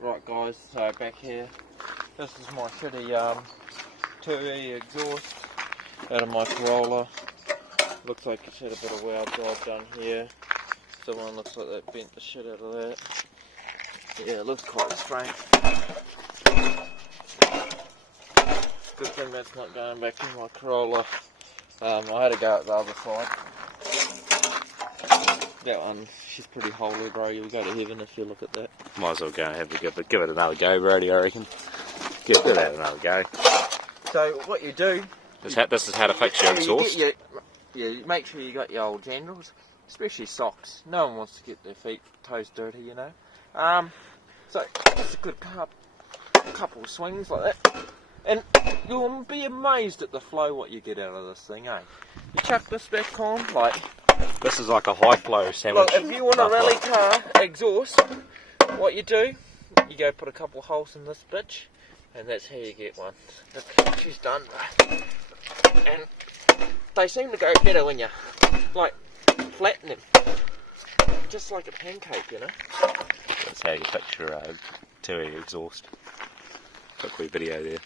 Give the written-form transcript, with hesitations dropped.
Right guys, so back here, this is my shitty 2E exhaust out of my Corolla. Looks like it's had a bit of weld job done here. Someone looks like they bent the shit out of that. Yeah, it looks quite strange. Good thing that's not going back in my Corolla. I had to go at the other side. That one, she's pretty holy, bro. You'll go to heaven if you look at that. Might as well go and give it another go, Brody, I reckon. Give that another go. So what you do... This is how to fix your exhaust. You make sure you got your old generals, especially socks. No one wants to get their toes dirty, you know. So just a good couple of swings like that. And you'll be amazed at the flow what you get out of this thing, eh? You chuck this back on, like... This is like a high flow sandwich. Look, if you want a rally car exhaust, what you do, you go put a couple of holes in this bitch, and that's how you get one. Look, she's done. And they seem to go better when you, like, flatten them. Just like a pancake, you know? That's how you fix your 2E exhaust. Quick wee video there.